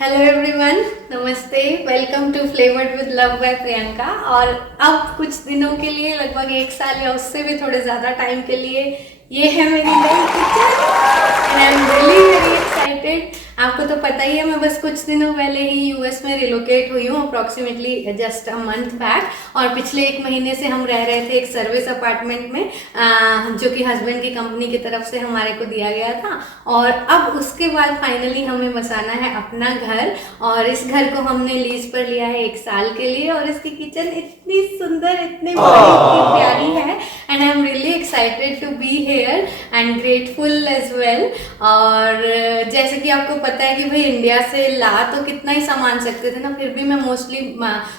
Hello everyone, नमस्ते। Welcome to flavoured with love by Priyanka. और अब कुछ दिनों के लिए, लगभग एक साल या उससे भी थोड़े ज़्यादा टाइम के लिए, ये है मेरी नई kitchen and I am really very excited. आपको तो पता ही है, मैं बस कुछ दिनों पहले ही यूएस में रिलोकेट हुई हूँ, approximately just a month back. और पिछले एक महीने से हम रह रहे थे एक सर्विस अपार्टमेंट में, जो कि हस्बैंड की कंपनी की तरफ से हमारे को दिया गया था। और अब उसके बाद फाइनली हमें बसाना है अपना घर, और इस घर को हमने लीज पर लिया है एक साल के लिए। और इसकी किचन इतनी सुंदर, इतनी बड़ी, इतनी प्यारी है and I am really excited to be here and grateful as well. और जैसे कि आपको पता है कि भाई इंडिया से ला तो कितना ही सामान सकते थे ना, फिर भी मैं मोस्टली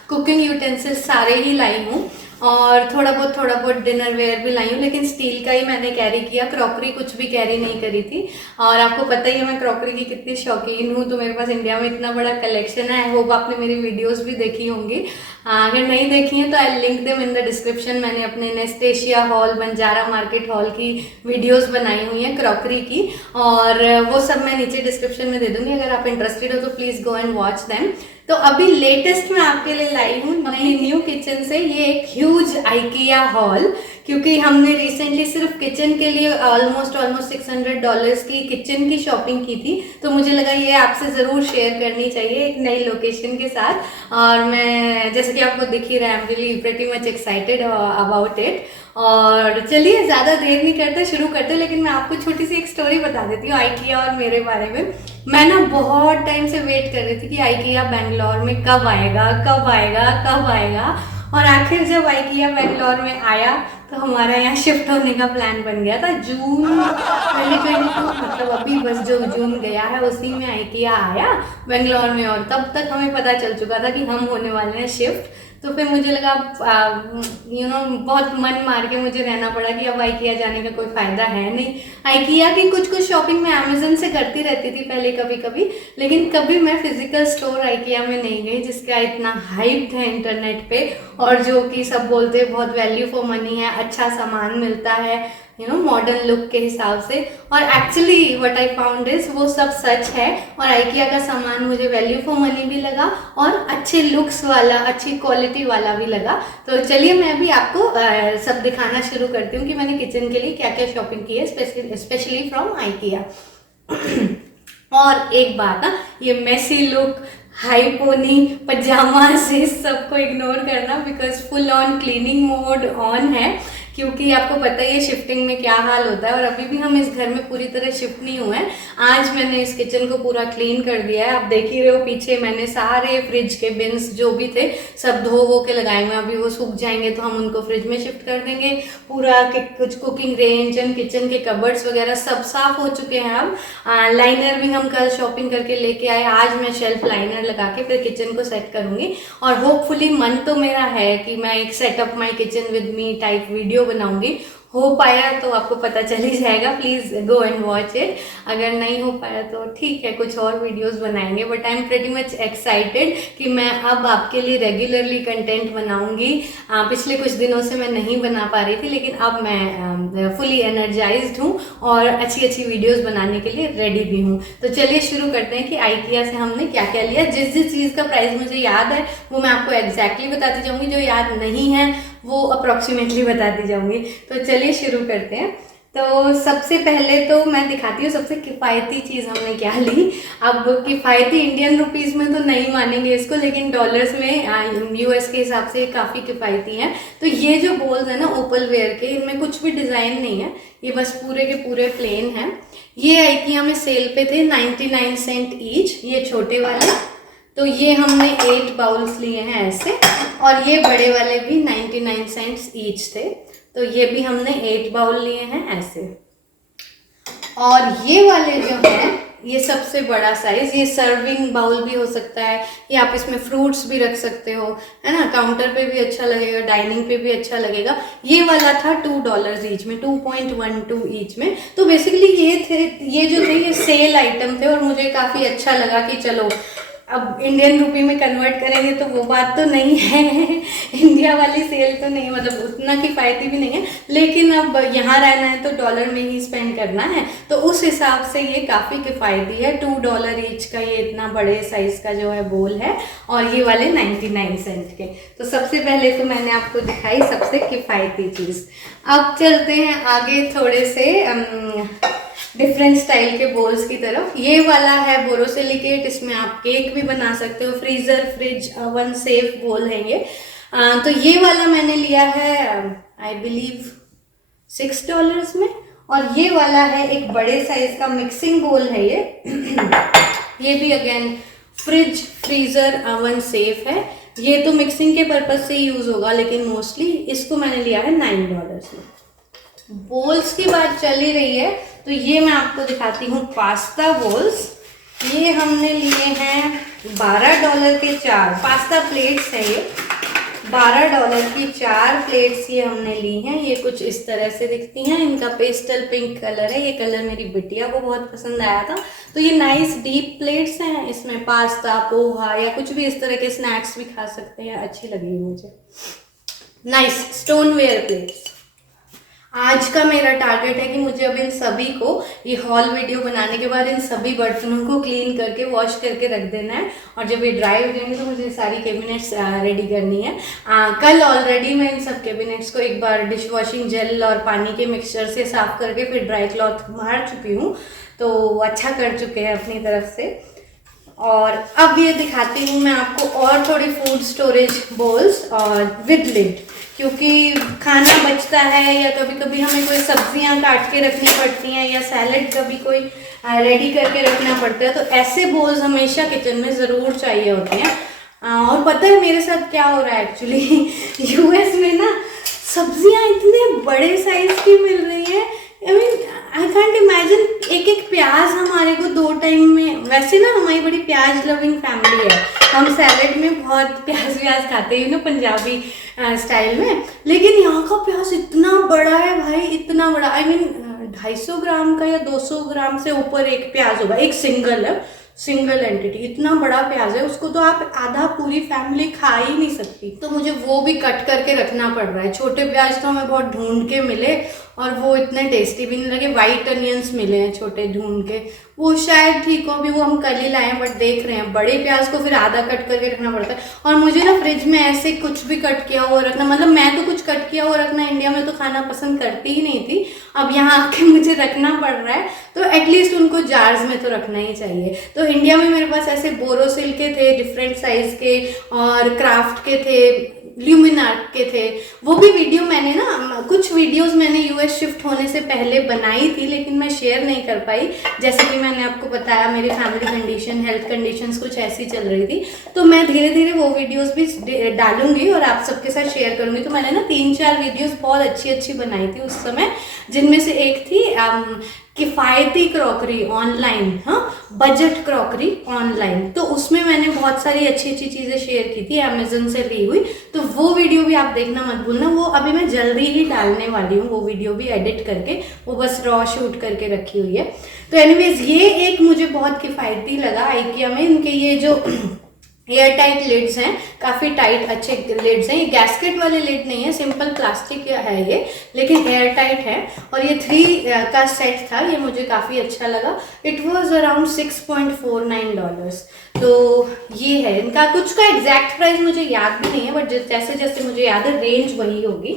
कुकिंग यूटेंसिल्स सारे ही लाई हूँ और थोड़ा बहुत डिनर वेयर भी लाई हूँ, लेकिन स्टील का ही मैंने कैरी किया, क्रॉकरी कुछ भी कैरी नहीं करी थी। और आपको पता ही है मैं क्रॉकरी की कितनी शौकीन हूँ, तो मेरे पास इंडिया में इतना बड़ा कलेक्शन है। आई होप आपने मेरी वीडियोस भी देखी होंगी। अगर नहीं देखी है तो I link them in the description. मैंने अपने Nest Asia hall, Banjara market hall की वीडियोस बनाई हुई हैं क्रॉकरी की, और वो सब मैं नीचे डिस्क्रिप्शन में दे दूंगी। अगर आप इंटरेस्टेड हो तो please go and watch them. तो अभी लेटेस्ट मैं आपके लिए लाई हूँ नई न्यू किचन से ये एक ह्यूज आइकिया हॉल, क्योंकि हमने रिसेंटली सिर्फ किचन के लिए ऑलमोस्ट $600 की किचन की शॉपिंग की थी। तो मुझे लगा ये आपसे ज़रूर शेयर करनी चाहिए एक नई लोकेशन के साथ। और मैं, जैसे कि आपको दिख ही रहा है, आई am really pretty much excited about it. और चलिए ज़्यादा देर नहीं करते, शुरू करते। लेकिन मैं आपको छोटी सी एक स्टोरी बता देती हूँ आइकिया और मेरे बारे में। मैं ना बहुत टाइम से वेट कर रही थी कि आइकिया बैंगलोर में कब आएगा, कब आएगा, कब आएगा। और आखिर जब आइकिया बैंगलोर में आया तो हमारा यहाँ शिफ्ट होने का प्लान बन गया था जून 2022, मतलब अभी बस जो जून गया है उसी में आइकिया आया बैंगलोर में। और तब तक हमें पता चल चुका था कि हम होने वाले हैं शिफ्ट। तो फिर मुझे लगा बहुत मन मार के मुझे रहना पड़ा कि अब आइकिया जाने का कोई फायदा है नहीं। आइकिया की कुछ शॉपिंग मैं अमेजन से करती रहती थी पहले कभी कभी, लेकिन कभी मैं फिजिकल स्टोर आइकिया में नहीं गई, जिसका इतना हाइप है इंटरनेट पे। और जो कि सब बोलते हैं बहुत वैल्यू फॉर मनी है, अच्छा सामान मिलता है, मॉडर्न लुक के हिसाब से। और actually what I found is वो सब सच है। और आइकिया का सामान मुझे वैल्यू फॉर मनी भी लगा और अच्छे लुक्स वाला, अच्छी क्वालिटी वाला भी लगा। तो चलिए मैं भी आपको सब दिखाना शुरू करती हूँ कि मैंने किचन के लिए क्या क्या शॉपिंग की है, स्पेशली फ्रॉम आइकिया। और एक बात ना, ये मेसी लुक, हाई पोनी, पजामा से सबको इग्नोर करना, because full on cleaning mode on है। क्योंकि आपको पता ही है शिफ्टिंग में क्या हाल होता है, और अभी भी हम इस घर में पूरी तरह शिफ्ट नहीं हुए हैं। आज मैंने इस किचन को पूरा क्लीन कर दिया है, आप देख ही रहे हो पीछे मैंने सारे फ्रिज के बिन्स जो भी थे सब धो वो के लगाए हुए हैं। अभी वो सूख जाएंगे तो हम उनको फ्रिज में शिफ्ट कर देंगे। पूरा कुछ कुकिंग रेंज एंड किचन के कबर्ड्स वगैरह सब साफ हो चुके हैं। अब लाइनर भी हम कल शॉपिंग करके लेके आए। आज मैं शेल्फ लाइनर लगा के फिर किचन को सेट करूंगी। और होपफुली मन तो मेरा है कि मैं एक setup my kitchen with me type video बनाऊंगी। हो पाया तो आपको पता चल ही जाएगा, please go and watch it. अगर नहीं हो पाया तो ठीक है, कुछ और वीडियोस बनाएंगे। But I am pretty much excited कि मैं अब आपके लिए रेगुलरली कंटेंट बनाऊंगी। पिछले कुछ दिनों से मैं नहीं बना पा रही थी, लेकिन अब मैं फुली एनर्जाइज्ड हूँ और अच्छी अच्छी वीडियोस बनाने के लिए रेडी भी हूँ। तो चलिए शुरू करते हैं कि आइकिया से हमने क्या क्या लिया। जिस जिस चीज़ का प्राइस मुझे याद है वो मैं आपको एग्जैक्टली बताती जाऊँगी, जो याद नहीं है वो अप्रॉक्सीमेटली बताती जाऊंगी। तो चलिए शुरू करते हैं। तो सबसे पहले तो मैं दिखाती हूँ सबसे किफ़ायती चीज़ हमने क्या ली। अब किफ़ायती इंडियन रुपीज़ में तो नहीं मानेंगे इसको, लेकिन डॉलर्स में यूएस के हिसाब से काफ़ी किफ़ायती हैं। तो ये जो बोल्स हैं ना ओपल वेयर के, इनमें कुछ भी डिज़ाइन नहीं है, ये बस पूरे के पूरे प्लेन हैं। ये आइकिया में सेल पे थे 99 सेंट ईच, ये छोटे वाले। तो ये हमने 8 बाउल्स लिए हैं ऐसे, और ये बड़े वाले भी 99 सेंट्स ईच थे। तो ये भी हमने 8 बाउल लिए हैं ऐसे। और ये वाले जो हैं, ये सबसे बड़ा साइज, ये सर्विंग बाउल भी हो सकता है, ये आप इसमें फ्रूट्स भी रख सकते हो, है ना। काउंटर पे भी अच्छा लगेगा, डाइनिंग पे भी अच्छा लगेगा। ये वाला था $2 ईच में, 2.12 ईच में। तो बेसिकली ये जो थे ये सेल आइटम थे, और मुझे काफ़ी अच्छा लगा कि चलो अब इंडियन रुपी में कन्वर्ट करेंगे तो वो बात तो नहीं है इंडिया वाली सेल तो नहीं, मतलब उतना किफ़ायती भी नहीं है, लेकिन अब यहाँ रहना है तो डॉलर में ही स्पेंड करना है, तो उस हिसाब से ये काफ़ी किफ़ायती है। $2 ईच का ये इतना बड़े साइज़ का जो है बोल है, और ये वाले 99 सेंट के। तो सबसे पहले तो मैंने आपको दिखाई सबसे किफ़ायती चीज़। अब चलते हैं आगे थोड़े से डिफरेंट स्टाइल के बोल्स की तरफ। ये वाला है बोरोसिलिकेट, इसमें आप केक भी बना सकते हो, फ्रीज़र फ्रिज ओवन सेफ बोल है ये। तो ये वाला मैंने लिया है आई बिलीव $6 में, और ये वाला है एक बड़े साइज का मिक्सिंग बोल है ये ये भी again fridge freezer oven safe है। ये तो मिक्सिंग के पर्पज़ से यूज़ होगा, लेकिन मोस्टली इसको मैंने लिया है $9 में। बोल्स की बात चल ही रही है तो ये मैं आपको दिखाती हूँ पास्ता बोल्स। ये हमने लिए हैं $12 के 4 पास्ता प्लेट्स है ये। $12 की 4 प्लेट्स ये हमने ली हैं। ये कुछ इस तरह से दिखती हैं, इनका पेस्टल पिंक कलर है। ये कलर मेरी बिटिया को बहुत पसंद आया था, तो ये नाइस डीप प्लेट्स हैं। इसमें पास्ता पोहा या कुछ भी इस तरह के स्नैक्स भी खा सकते हैं, अच्छी लगी मुझे। Nice stoneware plates. आज का मेरा टारगेट है कि मुझे अब इन सभी को, ये हॉल वीडियो बनाने के बाद इन सभी बर्तनों को क्लीन करके वॉश करके रख देना है, और जब ये ड्राई हो जाएंगे तो मुझे सारी कैबिनेट्स रेडी करनी है। कल ऑलरेडी मैं इन सब कैबिनेट्स को एक बार डिश वॉशिंग जेल और पानी के मिक्सचर से साफ करके फिर ड्राई क्लॉथ मार चुकी हूँ, तो अच्छा कर चुके हैं अपनी तरफ से। और अब ये दिखाती हूँ मैं आपको और थोड़ी फूड स्टोरेज बोल्स और विद लिड, क्योंकि खाना बचता है या कभी कभी हमें कोई सब्जियां काट के रखनी पड़ती हैं या सैलेड कभी कोई रेडी करके रखना पड़ता है, तो ऐसे बोल्स हमेशा किचन में ज़रूर चाहिए होते हैं। और पता है मेरे साथ क्या हो रहा है एक्चुअली यूएस में ना सब्जियां इतने बड़े साइज़ की मिल रही हैं, I mean I can't imagine. एक प्याज हमारे को 2 टाइम में, वैसे ना हमारी बड़ी प्याज लविंग फैमिली है, हम सैलेड में बहुत प्याज खाते हैं ना पंजाबी स्टाइल में, लेकिन यहाँ का प्याज इतना बड़ा है भाई, इतना बड़ा। आई मीन 250 ग्राम का या 200 ग्राम से ऊपर एक प्याज होगा, एक सिंगल एंटिटी। इतना बड़ा प्याज है, उसको तो आप आधा पूरी फैमिली खा ही नहीं सकती, तो मुझे वो भी कट करके रखना पड़ रहा है। छोटे प्याज तो हमें बहुत ढूंढ के मिले और वो इतने टेस्टी भी नहीं लगे। वाइट अनियंस मिले हैं छोटे ढूंढ के, वो शायद ठीक हो, अभी वो हम कल ही लाए हैं, बट देख रहे हैं। बड़े प्याज को फिर आधा कट करके रखना पड़ता है, और मुझे ना फ्रिज में ऐसे कुछ भी कट किया हुआ रखना, मतलब मैं तो कुछ कट किया हुआ रखना इंडिया में तो खाना पसंद करती ही नहीं थी, अब यहाँ आके मुझे रखना पड़ रहा है, तो एटलीस्ट उनको जार्स में तो रखना ही चाहिए। तो इंडिया में मेरे पास ऐसे बोरोसिल के थे डिफरेंट साइज के, और क्राफ्ट के थे, ल्यूमिनार्क के थे। वो भी वीडियो मैंने ना, कुछ वीडियोस मैंने यूएस शिफ्ट होने से पहले बनाई थी, लेकिन मैं शेयर नहीं कर पाई। जैसे कि मैंने आपको बताया मेरी फैमिली कंडीशन, हेल्थ कंडीशंस कुछ ऐसी चल रही थी, तो मैं धीरे धीरे वो वीडियोस भी डालूंगी और आप सबके साथ शेयर करूंगी। तो मैंने ना 3-4 वीडियोस बहुत अच्छी बनाई थी उस समय, जिनमें से एक थी किफ़ायती क्रॉकरी ऑनलाइन, हाँ बजट क्रॉकरी ऑनलाइन। तो उसमें मैंने बहुत सारी अच्छी चीज़ें शेयर की थी अमेजन से ली हुई, तो वो वीडियो भी आप देखना मत भूलना। वो अभी मैं जल्दी ही डालने वाली हूँ, वो वीडियो भी एडिट करके, वो बस रॉ शूट करके रखी हुई है। तो एनीवेज ये एक मुझे बहुत किफ़ायती लगा आइकिया में। इनके ये जो एयर टाइट लिड्स हैं, काफ़ी टाइट अच्छे लिड्स हैं। ये गैस्केट वाले लिड नहीं है, सिंपल प्लास्टिक है ये, लेकिन एयर टाइट है। और ये 3 का सेट था, ये मुझे काफ़ी अच्छा लगा। It was around $6.49। तो ये है इनका, कुछ का एग्जैक्ट प्राइस मुझे याद भी नहीं है, बट जैसे जैसे मुझे याद है रेंज वही होगी।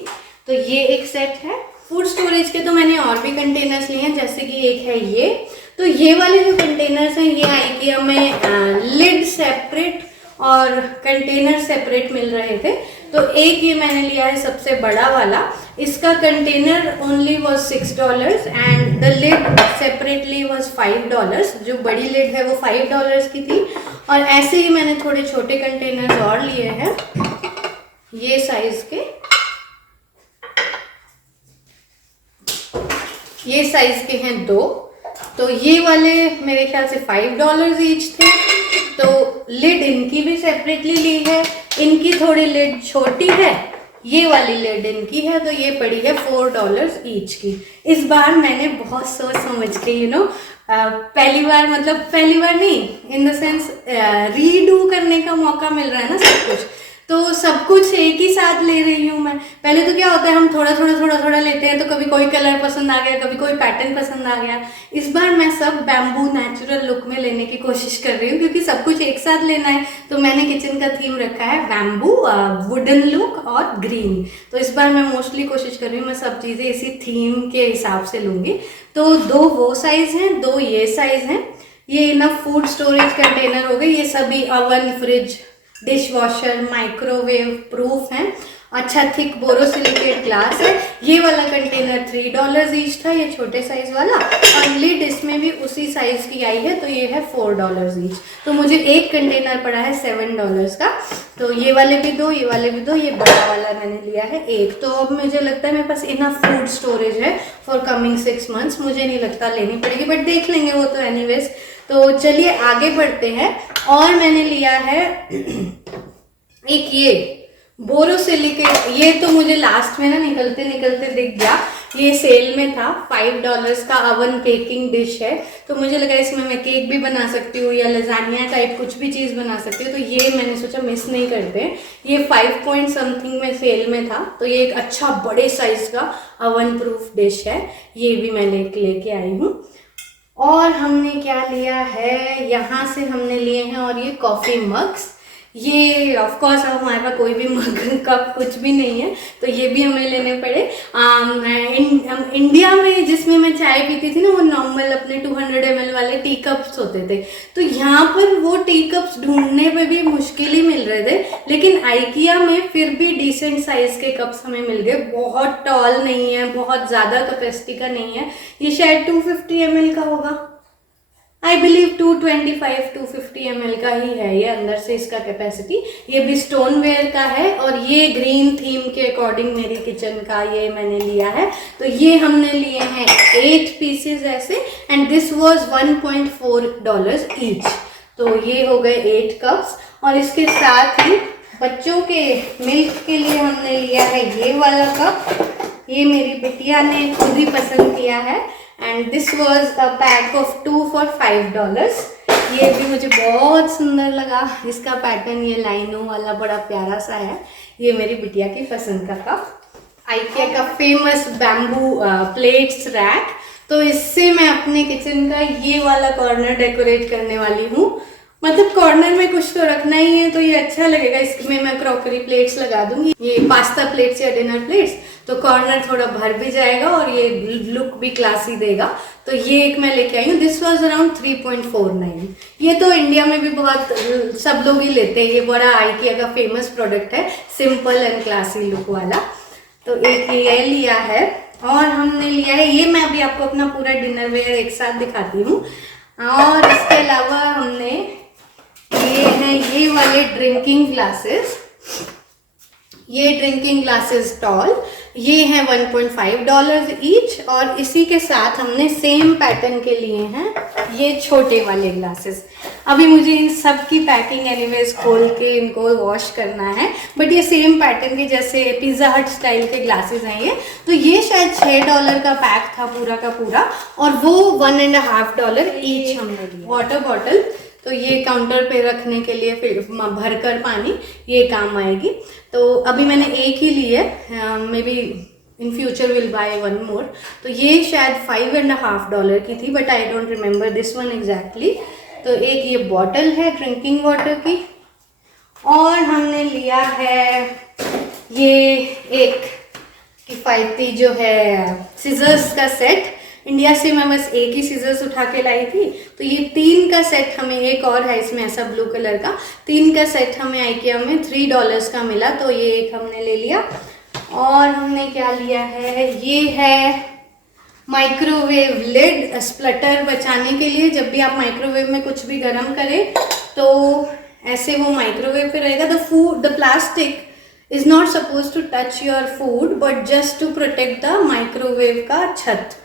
तो ये एक सेट है। फूड स्टोरेज के तो मैंने और भी कंटेनर्स लिए हैं, जैसे कि एक है ये। तो ये वाले जो कंटेनर्स हैं ये आइकिया में लिड सेपरेट और कंटेनर सेपरेट मिल रहे थे, तो एक ये मैंने लिया है सबसे बड़ा वाला। इसका container only was $6 and the lid separately was $5। जो बड़ी लिड है वो $5 की थी। और ऐसे ही मैंने थोड़े छोटे कंटेनर्स और लिए हैं, ये साइज के, ये साइज के हैं 2। तो ये वाले मेरे ख्याल से $5 ईच थे। तो लिड इनकी भी सेपरेटली ली है, इनकी थोड़ी लिड छोटी है, ये वाली लिड इनकी है, तो ये पड़ी है $4 ईच की। इस बार मैंने बहुत सोच समझ के पहली बार नहीं, इन द सेंस रीड का मौका मिल रहा है ना सब कुछ, तो सब कुछ एक ही साथ ले रही हूँ मैं। पहले तो क्या होता है हम थोड़ा लेते हैं, तो कभी कोई कलर पसंद आ गया, कभी कोई पैटर्न पसंद आ गया। इस बार मैं सब बैम्बू नेचुरल लुक में लेने की कोशिश कर रही हूँ, क्योंकि सब कुछ एक साथ लेना है। तो मैंने किचन का थीम रखा है बैम्बू, वुडन लुक और ग्रीन। तो इस बार मैं मोस्टली कोशिश कर रही हूँ मैं सब चीज़ें इसी थीम के हिसाब से लूँगी। तो 2 वो साइज़ हैं, 2 ये साइज़ हैं। ये इनफ फूड स्टोरेज कंटेनर हो गए। ये सभी oven, fridge, dish washer, microwave proof है। अच्छा थिक बोरोसिलिकेट ग्लास है। ये वाला कंटेनर $3 ईच था, ये छोटे साइज वाला, और लिड इसमें भी उसी साइज की आई है, तो ये है $4 ईच। तो मुझे एक कंटेनर पड़ा है $7 का। तो ये वाले भी 2, ये वाले भी 2, ये बड़ा वाला मैंने लिया है 1। तो अब मुझे लगता है मेरे पास इनफ फूड स्टोरेज है फॉर कमिंग 6 मंथ्स। मुझे नहीं लगता लेनी पड़ेगी, बट देख लेंगे वो तो एनीवेज। तो चलिए आगे बढ़ते हैं। और मैंने लिया है एक ये बोरोसिलिकेट। ये तो मुझे लास्ट में ना निकलते निकलते दिख गया, ये सेल में था। $5 का ओवन बेकिंग डिश है। तो मुझे लगा इसमें मैं केक भी बना सकती हूँ या लजानिया टाइप कुछ भी चीज़ बना सकती हूँ। तो ये मैंने सोचा मिस नहीं करते। ये 5 पॉइंट समथिंग में सेल में था। तो ये एक अच्छा बड़े साइज का ओवन प्रूफ डिश है। ये भी मैं लेके आई हूँ। और हमने क्या लिया है, यहाँ से हमने लिए हैं, और ये कॉफ़ी मग्स। ये ऑफ कोर्स अब हमारे पास कोई भी मग कप कुछ भी नहीं है, तो ये भी हमें लेने पड़े। इंडिया में जिसमें मैं चाय पीती थी ना, वो नॉर्मल अपने 200 ml वाले टी कप्स होते थे। तो यहाँ पर वो टी कप्स ढूंढने पे भी मुश्किल ही मिल रहे थे, लेकिन आइकिया में फिर भी डिसेंट साइज के कप्स हमें मिल गए। बहुत टॉल नहीं है, बहुत ज़्यादा कैपेसिटी का नहीं है। ये शायद 250 ml का होगा, आई बिलीव 225-250 ml का ही है ये अंदर से इसका कैपेसिटी। ये भी स्टोनवेयर का है, और ये ग्रीन थीम के अकॉर्डिंग मेरी किचन का ये मैंने लिया है। तो ये हमने लिए हैं 8 पीसेज ऐसे, एंड दिस वाज $1.4 ईच। तो ये हो गए 8 कप्स। और इसके साथ ही बच्चों के मिल्क के लिए हमने लिया है ये वाला कप। ये मेरी बिटिया ने खुद ही पसंद किया है, and this was a pack of 2 for $5। ये भी मुझे बहुत सुंदर लगा, इसका पैटर्न ये लाइनों वाला बड़ा प्यारा सा है। ये मेरी बिटिया की पसंद का कप। आइकिया का फेमस बैम्बू प्लेट्स रैक। तो इससे मैं अपने किचन का ये वाला कॉर्नर डेकोरेट करने वाली हूँ। मतलब कॉर्नर में कुछ तो रखना ही है, तो ये अच्छा लगेगा। इसमें मैं क्रॉकरी प्लेट्स लगा दूंगी, ये पास्ता प्लेट्स या डिनर प्लेट्स, तो कॉर्नर थोड़ा भर भी जाएगा और ये लुक भी क्लासी देगा। तो ये एक मैं लेके आई हूँ। This was around 3.49। ये तो इंडिया में भी बहुत सब लोग ही लेते हैं। ये बड़ा आइकिया का फेमस प्रोडक्ट है, सिंपल एंड क्लासी लुक वाला। तो एक ये लिया है, और हमने लिया है ये, मैं अभी आपको अपना पूरा डिनर वेयर एक साथ दिखाती हूँ। और इसके अलावा हमने ये हैं ये वाले ड्रिंकिंग ग्लासेस। ये ड्रिंकिंग ग्लासेस टॉल, ये हैं $1.5 ईच। और इसी के साथ हमने सेम पैटर्न के लिए हैं ये छोटे वाले ग्लासेस। अभी मुझे इन सब की पैकिंग एनीवेज खोल के इनको वॉश करना है, बट ये सेम पैटर्न के जैसे पिज़्ज़ा हट स्टाइल के ग्लासेस हैं ये। तो ये शायद $6 का पैक था पूरा का पूरा, और वो $1.5 ईच हमने लिया। वाटर बॉटल, तो ये काउंटर पे रखने के लिए फिर भरकर पानी, ये काम आएगी। तो अभी मैंने एक ही ली है, may be in future will by one more. तो ये शायद $5.5 की थी, but I don't remember this one exactly. तो एक ये बॉटल है ड्रिंकिंग वाटर की। और हमने लिया है ये एक किफ़ायती जो है सिजर्स का सेट। इंडिया से मैं बस एक ही सीजर्स उठा के लाई थी। तो ये 3 का सेट हमें, एक और है इसमें ऐसा ब्लू कलर का, 3 का सेट हमें आइकिया में $3 का मिला। तो ये एक हमने ले लिया। और हमने क्या लिया है, ये है माइक्रोवेव लिड, स्प्लटर बचाने के लिए। जब भी आप माइक्रोवेव में कुछ भी गर्म करें तो ऐसे वो माइक्रोवेव पे रहेगा। The plastic is not suppose to touch your food, but just to protect the microwave का छत।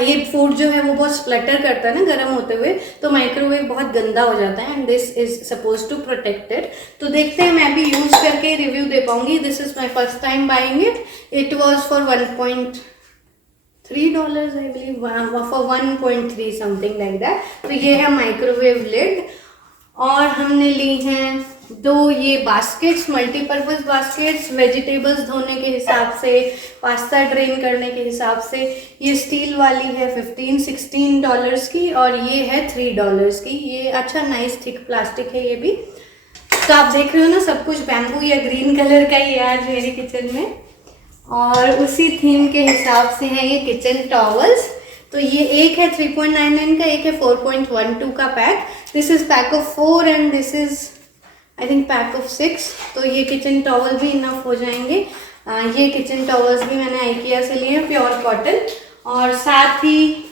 ये फूड जो है वो बहुत स्प्लटर करता है ना गर्म होते हुए, तो माइक्रोवेव बहुत गंदा हो जाता है, and this is suppose to protect it. तो देखते हैं, मैं भी यूज करके रिव्यू दे पाऊंगी। This is my first time buying it. It was for $1.3 I believe, for 1.3 something like that. तो ये है माइक्रोवेव लिड। और हमने ली हैं दो ये बास्केट्स, मल्टीपर्पज़ बास्केट्स, वेजिटेबल्स धोने के हिसाब से, पास्ता ड्रेन करने के हिसाब से। ये स्टील वाली है $15-16 की और ये है $3 की। ये अच्छा नाइस थिक प्लास्टिक है ये भी। तो आप देख रहे हो ना, सब कुछ बैम्बू या ग्रीन कलर का ही है आज मेरे किचन में। और उसी थीम के हिसाब से है ये किचन टॉवल्स। तो ये एक है 3.99 का, एक है 4.12 का pack. This is pack of 4 and this is I think pack of 6। तो ये किचन टॉवल भी इनफ हो जाएंगे। ये किचन टॉवल्स भी मैंने आइकिया से लिए हैं, प्योर कॉटन। और साथ ही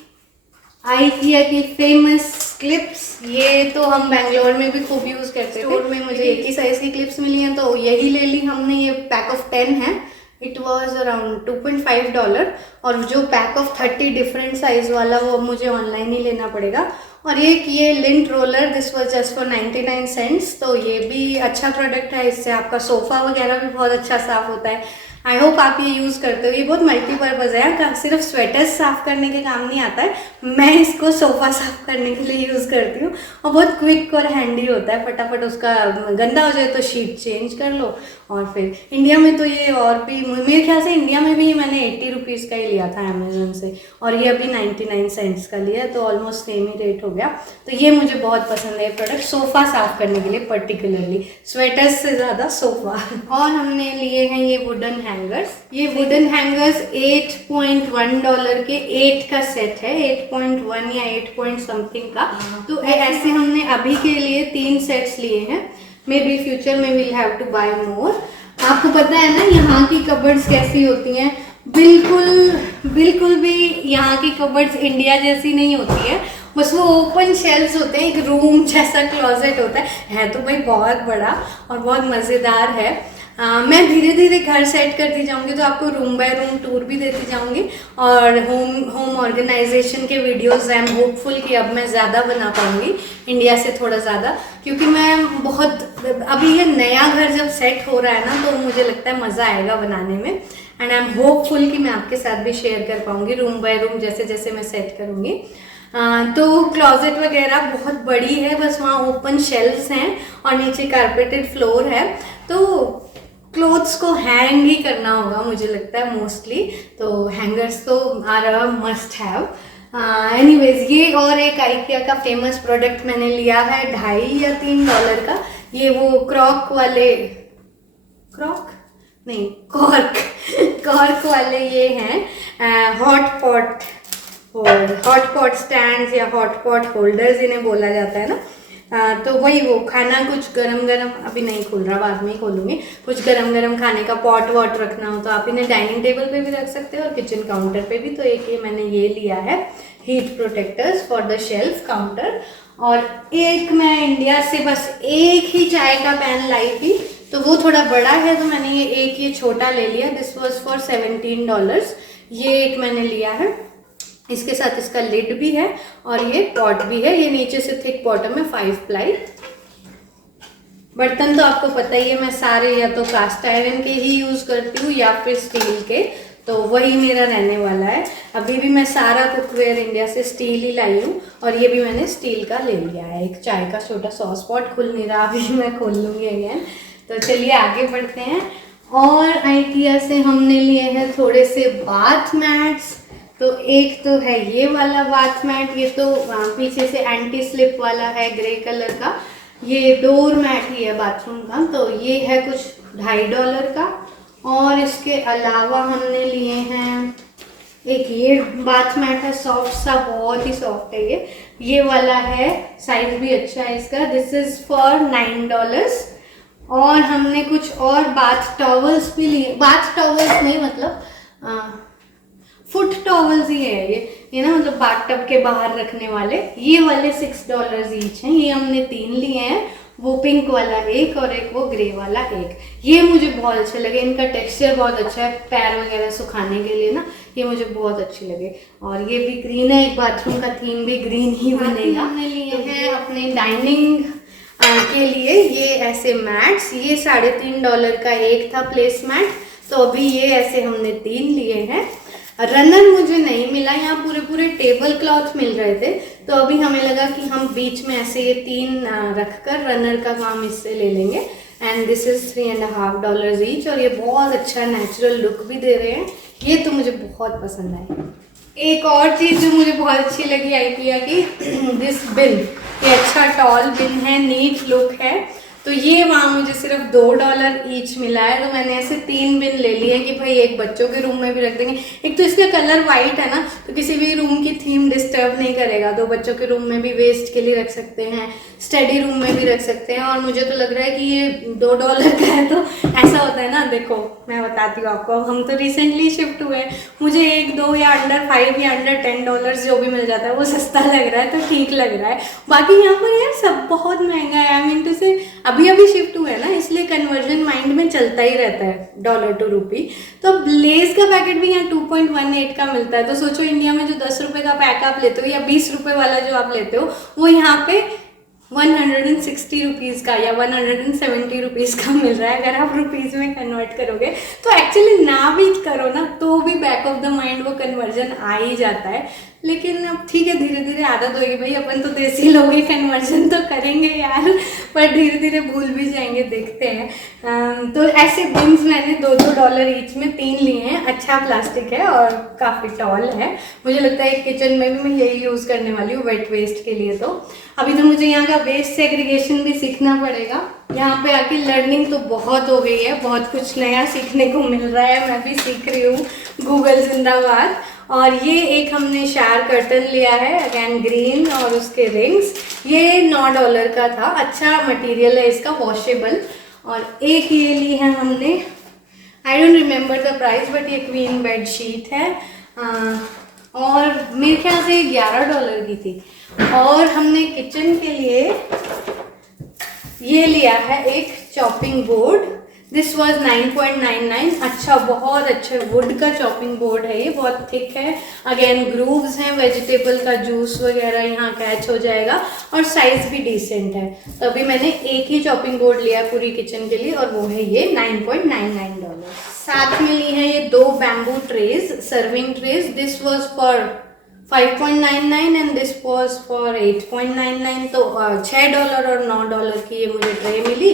आइकिया की फेमस क्लिप्स, ये तो हम बैंगलोर में भी खूब यूज़ करते हैं। स्टोर में मुझे एक ही साइज़ की क्लिप्स मिली हैं तो यही ले ली हमने। ये पैक ऑफ 10 है। इट वॉज अराउंड $2.5 और जो पैक ऑफ 30 डिफरेंट साइज़ वाला वो मुझे ऑनलाइन ही लेना पड़ेगा। और एक ये lint roller, this was just for 99 cents. तो ये भी अच्छा प्रोडक्ट है, इससे आपका सोफ़ा वगैरह भी बहुत अच्छा साफ़ होता है। आई होप आप ये यूज़ करते हो। ये बहुत मल्टीपर्पज़ है, सिर्फ स्वेटर्स साफ़ करने के काम नहीं आता है। मैं इसको सोफ़ा साफ़ करने के लिए यूज़ करती हूँ और बहुत क्विक और हैंडी होता है। फटाफट उसका गंदा हो जाए तो शीट चेंज कर लो। और फिर इंडिया में तो ये और भी, मेरे ख्याल से इंडिया में भी मैंने 80 रुपीज़ का ही लिया था अमेज़न से और ये अभी 99 सेंट्स का लिया, तो ऑलमोस्ट सेम ही रेट हो गया। तो ये मुझे बहुत पसंद है प्रोडक्ट, सोफ़ा साफ़ करने के लिए पर्टिकुलरली, स्वेटर्स से ज़्यादा सोफ़ा। और हमने लिए हैं ये वुडन हैंगर्स। ये वुडन हैंगर्स $8.1 के 8 का सेट है, 8.1 या 8 पॉइंट समथिंग का। तो ऐसे हमने अभी के लिए 3 सेट्स लिए हैं। मे बी फ्यूचर में विल हैव टू बाय मोर। आपको पता है ना यहाँ की कबर्ड्स कैसी होती हैं, बिल्कुल भी यहाँ की कबर्ड्स इंडिया जैसी नहीं होती है। बस वो ओपन शेल्व्स होते हैं, एक रूम जैसा क्लोजेट होता है तो भाई बहुत बड़ा और बहुत मज़ेदार है। मैं धीरे धीरे घर सेट करती जाऊंगी तो आपको रूम बाय रूम टूर भी देती जाऊंगी और होम ऑर्गेनाइजेशन के वीडियोस आई एम होपफुल कि अब मैं ज़्यादा बना पाऊंगी इंडिया से थोड़ा ज़्यादा, क्योंकि मैं बहुत अभी ये नया घर जब सेट हो रहा है ना तो मुझे लगता है मज़ा आएगा बनाने में। एंड आई एम होपफुल कि मैं आपके साथ भी शेयर कर पाऊंगी रूम बाय रूम जैसे जैसे मैं सेट करूँगी। तो क्लोजेट वगैरह बहुत बड़ी है, बस वहाँ ओपन शेल्व्स हैं और नीचे कारपेटेड फ्लोर है। तो क्लोथ्स को हैंग ही करना होगा मुझे लगता है मोस्टली, तो हैंगर्स तो are a must have. Anyways ये और एक आइकिया का फेमस प्रोडक्ट मैंने लिया है $2.5 या $3 का। ये वो कॉर्क वाले ये हैं हॉट पॉट स्टैंड्स या हॉट पॉट होल्डर्स इन्हें बोला जाता है ना। तो वही वो खाना कुछ गरम अभी नहीं खोल रहा, बाद में ही खोलूँगी। कुछ गरम खाने का पॉट वॉट रखना हो तो आप इन्हें डाइनिंग टेबल पे भी रख सकते हो और किचन काउंटर पे भी। तो एक ये मैंने ये लिया है heat protectors for the shelf counter. और एक मैं इंडिया से बस एक ही चाय का पैन लाई थी तो वो थोड़ा बड़ा है तो मैंने ये छोटा ले लिया। This was for $17। ये एक मैंने लिया है, इसके साथ इसका लिड भी है और ये पॉट भी है। ये नीचे से थिक बॉटम है 5 प्लाई। बर्तन तो आपको पता ही है, मैं सारे या तो कास्ट आयरन के ही यूज़ करती हूँ या फिर स्टील के, तो वही मेरा रहने वाला है। अभी भी मैं सारा कुकवेयर इंडिया से स्टील ही लाई हूँ और ये भी मैंने स्टील का ले लिया है। एक चाय का छोटा सॉस पॉट खुल नहीं रहा, अभी मैं खोल लूँगी अगेन। तो चलिए आगे बढ़ते हैं। और आइकिया से हमने लिए हैं थोड़े से बाथ मैट्स। तो एक तो है ये वाला बाथ मैट, ये तो पीछे से एंटी स्लिप वाला है ग्रे कलर का। ये डोर मैट ही है बाथरूम का, तो ये है कुछ $2.5 का। और इसके अलावा हमने लिए हैं एक ये बाथ मैट है, सॉफ्ट सा, बहुत ही सॉफ्ट है ये वाला है, साइज भी अच्छा है इसका। This is for $9। और हमने कुछ और बाथ टॉवल्स भी लिए, बाथ टॉवल्स नहीं मतलब फुट टॉवल्स ही है ये ना, मतलब बाथ टब के बाहर रखने वाले। ये वाले $6 ईच हैं। ये हमने 3 लिए हैं, वो पिंक वाला एक और एक वो ग्रे वाला एक। ये मुझे बहुत अच्छे लगे, इनका टेक्सचर बहुत अच्छा है, पैर वगैरह सुखाने के लिए ना ये मुझे बहुत अच्छे लगे। और ये भी ग्रीन है, एक बाथरूम का थीम भी ग्रीन ही बनेगा। हमने लिए हैं अपने डाइनिंग के लिए ये ऐसे मैट्स। ये $3.5 का एक था प्लेस मैट, तो अभी ये ऐसे हमने 3 लिए हैं। रनर मुझे नहीं मिला, यहाँ पूरे टेबल क्लॉथ मिल रहे थे, तो अभी हमें लगा कि हम बीच में ऐसे ये 3 रखकर रनर का काम इससे ले लेंगे। एंड दिस इज़ $3.5 ईच, और ये बहुत अच्छा नेचुरल लुक भी दे रहे हैं। ये तो मुझे बहुत पसंद आई। एक और चीज़ जो मुझे बहुत अच्छी लगी IKEA की, दिस बिन, ये अच्छा टॉल बिन है, नीट लुक है। तो ये वहाँ मुझे सिर्फ $2 ईच मिला है, तो मैंने ऐसे 3 बिन ले लिए कि भाई एक बच्चों के रूम में भी रख देंगे। एक तो इसका कलर वाइट है ना, तो किसी भी रूम की थीम डिस्टर्ब नहीं करेगा, तो बच्चों के रूम में भी वेस्ट के लिए रख सकते हैं, स्टडी रूम में भी रख सकते हैं। और मुझे तो लग रहा है कि ये $2 का है, तो ऐसा होता है ना, देखो मैं बताती हूँ आपको, हम तो रिसेंटली शिफ्ट हुए हैं, मुझे 1-2 या अंडर 5 या अंडर $10 जो भी मिल जाता है वो सस्ता लग रहा है, तो ठीक लग रहा है। बाकी यहाँ पर यार सब बहुत महंगा है। आई मीन टू से अभी शिफ्ट हुआ है ना, इसलिए कन्वर्जन माइंड में चलता ही रहता है डॉलर टू रुपी। तो अब लेस का पैकेट भी यहाँ 2.18 का मिलता है, तो सोचो इंडिया में जो 10 रुपये का पैक आप लेते हो या 20 रुपये वाला जो आप लेते हो, वो यहाँ पे 160 रुपीज़ का या 170 रुपीज़ का मिल रहा है। अगर आप रुपीज़ में कन्वर्ट करोगे तो एक्चुअली ना भी करो ना तो भी बैक ऑफ द माइंड वो कन्वर्जन आ ही जाता है। लेकिन अब ठीक है, धीरे धीरे आदत होगी भाई, अपन तो देसी लोग ही कन्वर्जन तो करेंगे यार, पर धीरे धीरे भूल भी जाएंगे, देखते हैं। तो ऐसे बिन्स मैंने $2 ईच में 3 लिए हैं। अच्छा प्लास्टिक है और काफ़ी टॉल है। मुझे लगता है किचन में भी मैं यही यूज़ करने वाली हूँ वेट वेस्ट के लिए। तो अभी तो मुझे यहाँ का वेस्ट सेग्रीगेशन भी सीखना पड़ेगा। यहाँ पे आके लर्निंग तो बहुत हो गई है, बहुत कुछ नया सीखने को मिल रहा है, मैं भी सीख रही हूँ, गूगल जिंदाबाद। और ये एक हमने शार कर्टन लिया है, अगेन ग्रीन, और उसके रिंग्स, ये $9 का था। अच्छा मटेरियल है इसका, वॉशेबल। और एक ये ली है हमने, I don't remember the price, but ये क्वीन बेड शीट है, और मेरे ख्याल से $11 की थी। और हमने किचन के लिए ये लिया है एक चॉपिंग बोर्ड, दिस वॉज 9.99। अच्छा, बहुत अच्छे वुड का चॉपिंग बोर्ड है ये, बहुत थिक है। अगेन ग्रूव्स हैं, वेजिटेबल का जूस वगैरह यहाँ कैच हो जाएगा, और साइज भी डिसेंट है। तो अभी मैंने एक ही चॉपिंग बोर्ड लिया है पूरी किचन के लिए, और वो है ये $9.99। साथ में ली है ये 2 bamboo trays, serving trays. This was for 5.99 and this was for 8.99। तो $6 और $9 की ये मुझे ट्रे मिली।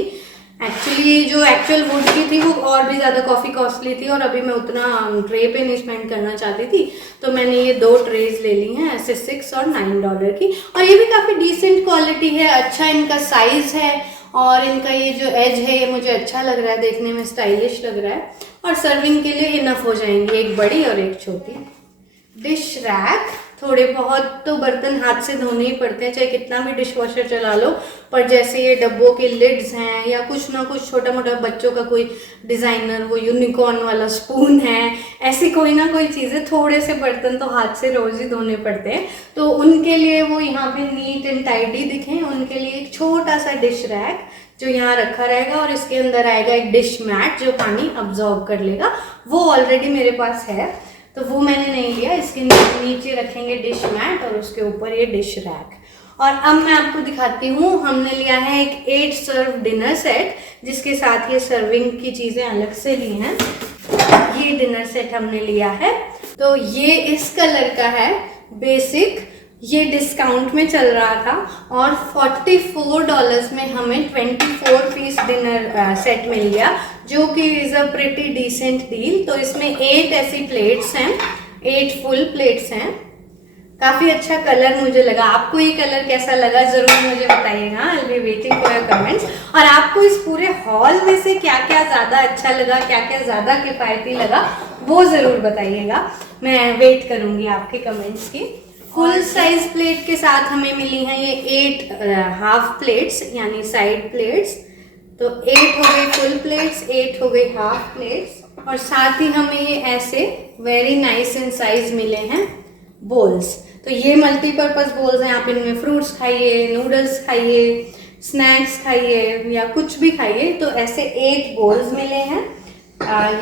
एक्चुअली जो एक्चुअल वुड की थी वो और भी ज़्यादा कॉफ़ी कॉस्टली थी, और अभी मैं उतना ट्रे पे नहीं स्पेंड करना चाहती थी, तो मैंने ये 2 ट्रेज ले ली हैं, ऐसे $6 और $9 की। और ये भी काफ़ी डिसेंट क्वालिटी है, अच्छा इनका साइज़ है, और इनका ये जो एज है ये मुझे अच्छा लग रहा है, देखने में स्टाइलिश लग रहा है। और सर्विंग के लिए इनफ हो जाएंगी, एक बड़ी और एक छोटी। डिश रैक, थोड़े बहुत तो बर्तन हाथ से धोने ही पड़ते हैं, चाहे कितना भी डिश वॉशर चला लो, पर जैसे ये डब्बों के लिड्स हैं, या कुछ ना कुछ छोटा मोटा बच्चों का कोई डिज़ाइनर वो यूनिकॉर्न वाला स्पून है, ऐसी कोई ना कोई चीज़ें, थोड़े से बर्तन तो हाथ से रोज़ ही धोने पड़ते हैं, तो उनके लिए वो यहाँ पे नीट एंड टाइडी दिखें, उनके लिए एक छोटा सा डिश रैक जो यहाँ रखा रहेगा, और इसके अंदर आएगा एक डिश मैट जो पानी अब्जॉर्ब कर लेगा। वो ऑलरेडी मेरे पास है, तो वो मैंने नहीं लिया। इसके नीचे रखेंगे डिश मैट, और उसके ऊपर ये डिश रैक। और अब मैं आपको दिखाती हूँ, हमने लिया है एक 8 सर्व डिनर सेट, जिसके साथ ये सर्विंग की चीज़ें अलग से ली हैं। ये डिनर सेट हमने लिया है, तो ये इस कलर का है, बेसिक। ये डिस्काउंट में चल रहा था, और $44 में हमें 24 पीस डिनर सेट मिल गया, जो कि is a pretty decent deal. तो इसमें 8 ऐसी प्लेट्स हैं, 8 फुल प्लेट्स हैं। काफ़ी अच्छा कलर मुझे लगा। आपको ये कलर कैसा लगा ज़रूर मुझे बताइएगा, I will be waiting for your comments. और आपको इस पूरे हॉल में से क्या क्या ज़्यादा अच्छा लगा, क्या क्या ज़्यादा किफ़ायती लगा, वो ज़रूर बताइएगा, मैं वेट करूँगी आपके कमेंट्स की। फुल साइज प्लेट के साथ हमें मिली हैं ये 8 हाफ प्लेट्स, यानी साइड प्लेट्स। तो 8 हो गई फुल प्लेट्स, 8 हो गई हाफ प्लेट्स, और साथ ही हमें ये ऐसे वेरी नाइस इन साइज मिले हैं बोल्स। तो ये मल्टीपर्पज़ बोल्स हैं, आप इनमें फ्रूट्स खाइए, नूडल्स खाइए, स्नैक्स खाइए, या कुछ भी खाइए। तो ऐसे 8 बोल्स मिले हैं।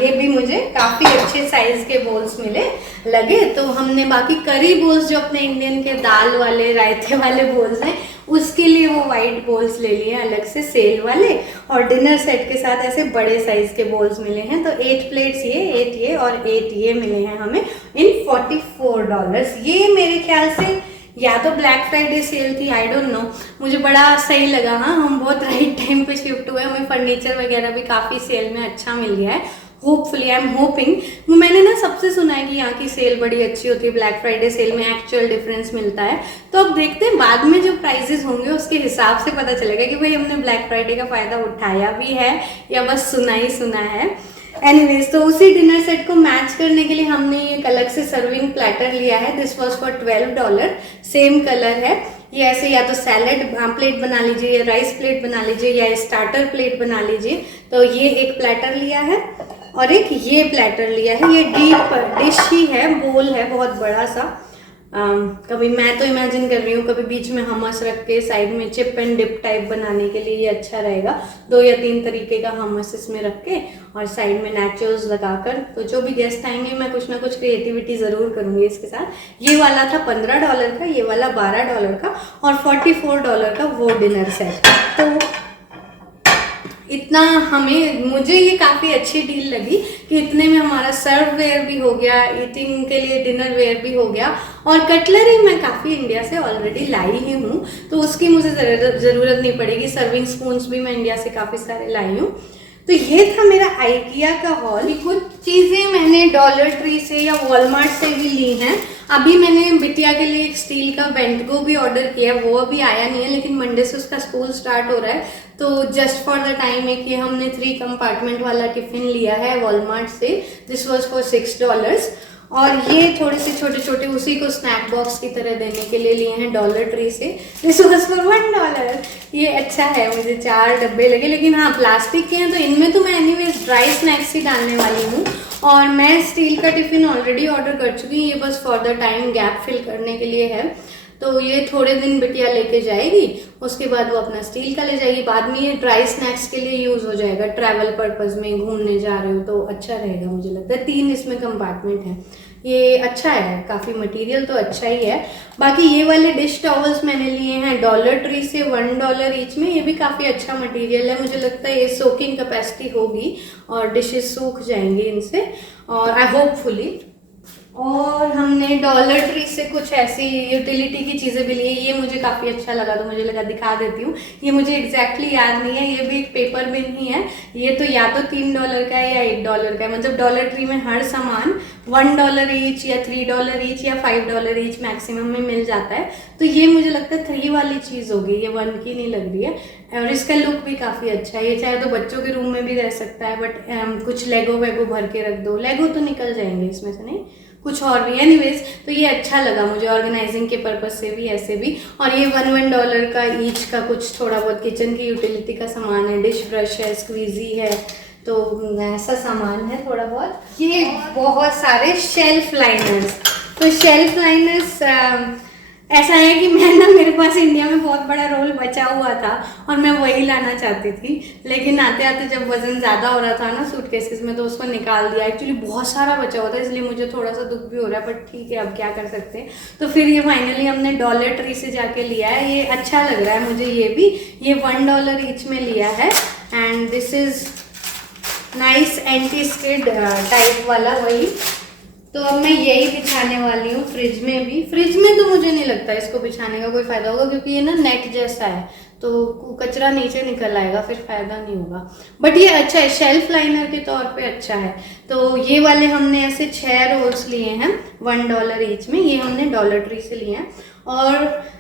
ये भी मुझे काफ़ी अच्छे साइज़ के बोल्स मिले लगे। तो हमने बाकी करी बोल्स जो अपने इंडियन के दाल वाले रायते वाले बोल्स हैं, उसके लिए वो वाइट बोल्स ले लिए अलग से सेल वाले, और डिनर सेट के साथ ऐसे बड़े साइज़ के बोल्स मिले हैं। तो 8 प्लेट्स ये, 8 ये और 8 ये मिले हैं हमें इन $44। ये मेरे ख्याल से या तो ब्लैक फ्राइडे सेल थी, आई डोंट नो, मुझे बड़ा सही लगा। हाँ, हम बहुत राइट टाइम पे शिफ्ट हुए, हमें फर्नीचर वगैरह भी काफ़ी सेल में अच्छा मिल गया है। Hopefully I am hoping. मैंने ना सबसे सुना है कि यहाँ की सेल बड़ी अच्छी होती है, ब्लैक फ्राइडे सेल में एक्चुअल डिफरेंस मिलता है। तो अब देखते हैं बाद में जो प्राइजेस होंगे उसके हिसाब से पता चलेगा कि भाई हमने ब्लैक फ्राइडे का फ़ायदा उठाया भी है या बस सुना ही सुना है। एनीवेज, तो उसी डिनर सेट को मैच करने के लिए हमने एक अलग से सर्विंग प्लेटर लिया है। This was for $12। Same colour है। ये ऐसे या तो सैलड प्लेट बना लीजिए या राइस प्लेट बना लीजिए या स्टार्टर प्लेट बना लीजिए। तो ये एक प्लेटर लिया है और एक ये प्लेटर लिया है। ये डीप डिश ही है, बोल है बहुत बड़ा सा। कभी मैं तो इमेजिन कर रही हूँ कभी बीच में हमस रख के साइड में चिप एंड डिप टाइप बनाने के लिए ये अच्छा रहेगा। 2 या 3 तरीके का हमस इसमें रख के और साइड में नैचोस लगाकर, तो जो भी गेस्ट आएंगे मैं कुछ ना कुछ क्रिएटिविटी ज़रूर करूँगी इसके साथ। ये वाला था $15 का, ये वाला $12 का और $44 का वो डिनर सेट। तो इतना मुझे ये काफ़ी अच्छी डील लगी कि इतने में हमारा सर्व वेयर भी हो गया, ईटिंग के लिए डिनर वेयर भी हो गया और कटलरी मैं काफ़ी इंडिया से ऑलरेडी लाई ही हूँ, तो उसकी मुझे ज़रूरत नहीं पड़ेगी। सर्विंग स्पून्स भी मैं इंडिया से काफ़ी सारे लाई हूँ। तो ये था मेरा आइकिया का हॉल। कुछ चीज़ें मैंने डॉलर ट्री से या वॉलमार्ट से भी ली हैं। अभी मैंने बिटिया के लिए एक स्टील का बेंटगो भी ऑर्डर किया है, वो अभी आया नहीं है, लेकिन मंडे से उसका स्कूल स्टार्ट हो रहा है। तो जस्ट फॉर द टाइम एक ये हमने 3 कंपार्टमेंट वाला टिफिन लिया है वॉलमार्ट से। दिस वॉज फॉर $6 और ये थोड़े से छोटे छोटे उसी को स्नैक बॉक्स की तरह देने के लिए लिए हैं डॉलर ट्री से। This was for $1। ये अच्छा है, मुझे 4 डब्बे लगे, लेकिन हाँ प्लास्टिक के हैं तो इनमें तो मैं एनीवेज ड्राई स्नैक्स ही डालने वाली हूँ। और मैं स्टील का टिफिन ऑलरेडी ऑर्डर कर चुकी हूँ, ये बस for the time gap fill करने के लिए है। तो ये थोड़े दिन बिटिया लेके जाएगी, उसके बाद वो अपना स्टील का ले जाएगी। बाद में ये ड्राई स्नैक्स के लिए यूज़ हो जाएगा, ट्रैवल पर्पज़ में घूमने जा रहे हो तो अच्छा रहेगा मुझे लगता है। 3 इसमें कंपार्टमेंट है। ये अच्छा है, काफ़ी मटेरियल तो अच्छा ही है। बाकी ये वाले डिश टॉवल्स मैंने लिए हैं डॉलर ट्री से, $1 ईच में। ये भी काफ़ी अच्छा मटेरियल है, मुझे लगता है ये सोकिंग कैपेसिटी होगी और डिशेस सूख जाएंगे इनसे, और आई होपफुली। और हमने डॉलर ट्री से कुछ ऐसी यूटिलिटी की चीज़ें भी ली। ये मुझे काफ़ी अच्छा लगा तो मुझे लगा दिखा देती हूँ। ये मुझे एग्जैक्टली याद नहीं है, ये भी एक पेपर बिन ही है। ये तो या तो $3 का है या $1 का है। मतलब डॉलर ट्री में हर सामान $1 ईच या $3 ईच या $5 ईच मैक्सिमम में मिल जाता है। तो ये मुझे लगता है 3 वाली चीज़ होगी, ये 1 की नहीं लग रही है। और इसका लुक भी काफ़ी अच्छा है। ये चाहे तो बच्चों के रूम में भी रह सकता है, बट कुछ लेगो वेगो भर के रख दो, लेगो तो निकल जाएंगे इसमें से, नहीं कुछ और भी। एनीवेज, तो ये अच्छा लगा मुझे ऑर्गेनाइजिंग के पर्पज से भी, ऐसे भी। और ये $1 का ईच का कुछ थोड़ा बहुत किचन की यूटिलिटी का सामान है, डिश ब्रश है, स्क्वीजी है, तो ऐसा सामान है थोड़ा बहुत। ये बहुत सारे शेल्फ लाइनर्स। तो शेल्फ लाइनर्स ऐसा है कि मैं ना, मेरे पास इंडिया में बहुत बड़ा रोल बचा हुआ था और मैं वही लाना चाहती थी, लेकिन आते आते जब वज़न ज़्यादा हो रहा था ना सूटकेसेस में, तो उसको निकाल दिया। एक्चुअली बहुत सारा बचा हुआ था, इसलिए मुझे थोड़ा सा दुख भी हो रहा है, बट ठीक है अब क्या कर सकते हैं। तो फिर ये फाइनली हमने डॉलर ट्री से जाके लिया है। ये अच्छा लग रहा है मुझे, ये भी। ये $1 ईच में लिया है and this is nice anti skid type वाला वही। तो अब मैं यही बिछाने वाली हूँ फ्रिज में भी। फ्रिज में तो मुझे नहीं लगता इसको बिछाने का कोई फ़ायदा होगा, क्योंकि ये ना नेट जैसा है, तो कचरा नीचे निकल आएगा, फिर फ़ायदा नहीं होगा। बट ये अच्छा है, शेल्फ लाइनर के तौर पे अच्छा है। तो ये वाले हमने ऐसे 6 रोल्स लिए हैं $1 ईच में। ये हमने डॉलर ट्री से लिए हैं। और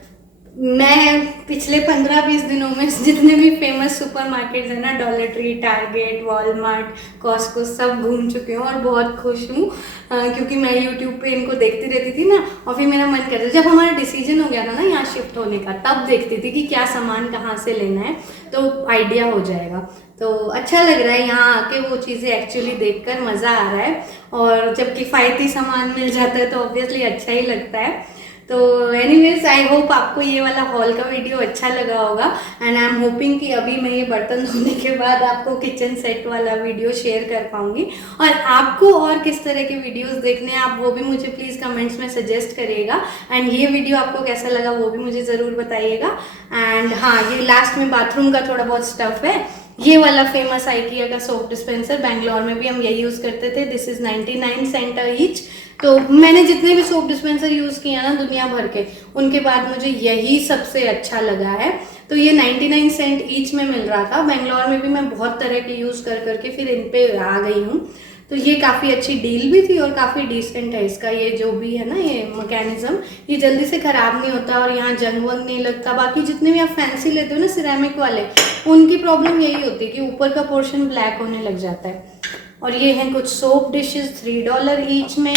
मैं पिछले 15-20 दिनों में जितने भी फेमस सुपरमार्केट्स हैं ना, dollar Tree, Target, Walmart, Costco, सब घूम चुकी हूँ और बहुत खुश हूँ, क्योंकि मैं यूट्यूब पे इनको देखती रहती थी ना, और फिर मेरा मन करता, जब हमारा डिसीजन हो गया था ना यहाँ शिफ्ट होने का, तब देखती थी कि क्या सामान कहाँ से लेना है, तो आइडिया हो जाएगा। तो अच्छा लग रहा है यहाँ आके वो चीज़ें एक्चुअली देखकर, मज़ा आ रहा है। और जब किफ़ायती सामान मिल जाता है तो ऑब्वियसली अच्छा ही लगता है। तो एनीवेज, आई होप आपको ये वाला हॉल का वीडियो अच्छा लगा होगा एंड आई एम होपिंग कि अभी मैं ये बर्तन धोने के बाद आपको किचन सेट वाला वीडियो शेयर कर पाऊंगी। और आपको और किस तरह के वीडियोस देखने हैं आप वो भी मुझे प्लीज़ कमेंट्स में सजेस्ट करिएगा। एंड ये वीडियो आपको कैसा लगा वो भी मुझे ज़रूर बताइएगा। एंड हाँ, ये लास्ट में बाथरूम का थोड़ा बहुत स्टफ़ है। ये वाला फेमस आइकिया का सोप डिस्पेंसर, बैंगलोर में भी हम यही यूज़ करते थे। This is 99 cent each. तो मैंने जितने भी सोप डिस्पेंसर यूज़ किया ना दुनिया भर के, उनके बाद मुझे यही सबसे अच्छा लगा है। तो ये 99 सेंट ईच में मिल रहा था। बेंगलोर में भी मैं बहुत तरह के यूज़ कर करके फिर इन पे आ गई हूँ, तो ये काफ़ी अच्छी डील भी थी और काफ़ी डिसेंट है इसका ये जो भी है ना ये मैकेनिज्म, ये जल्दी से ख़राब नहीं होता और यहाँ जंग वंग नहीं लगता। बाकी जितने भी आप फैंसी लेते हो ना सिरेमिक वाले, उनकी प्रॉब्लम यही होती है कि ऊपर का पोर्शन ब्लैक होने लग जाता है। और ये हैं कुछ सोप डिशेस $3 ईच में,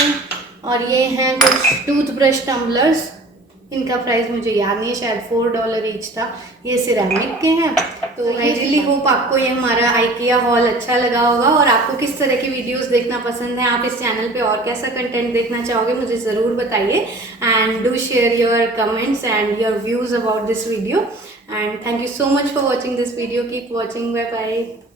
और ये हैं कुछ टूथब्रश टम्बलर्स, इनका प्राइस मुझे याद नहीं है, शायद $4 ईच था। ये सिरेमिक के हैं। तो आई रियली होप आपको ये हमारा आइकिया हॉल अच्छा लगा होगा, और आपको किस तरह की वीडियोस देखना पसंद है, आप इस चैनल पे और कैसा कंटेंट देखना चाहोगे मुझे ज़रूर बताइए। And do share your comments and your views about this video, and thank you so much for watching this video. Keep watching, bye bye.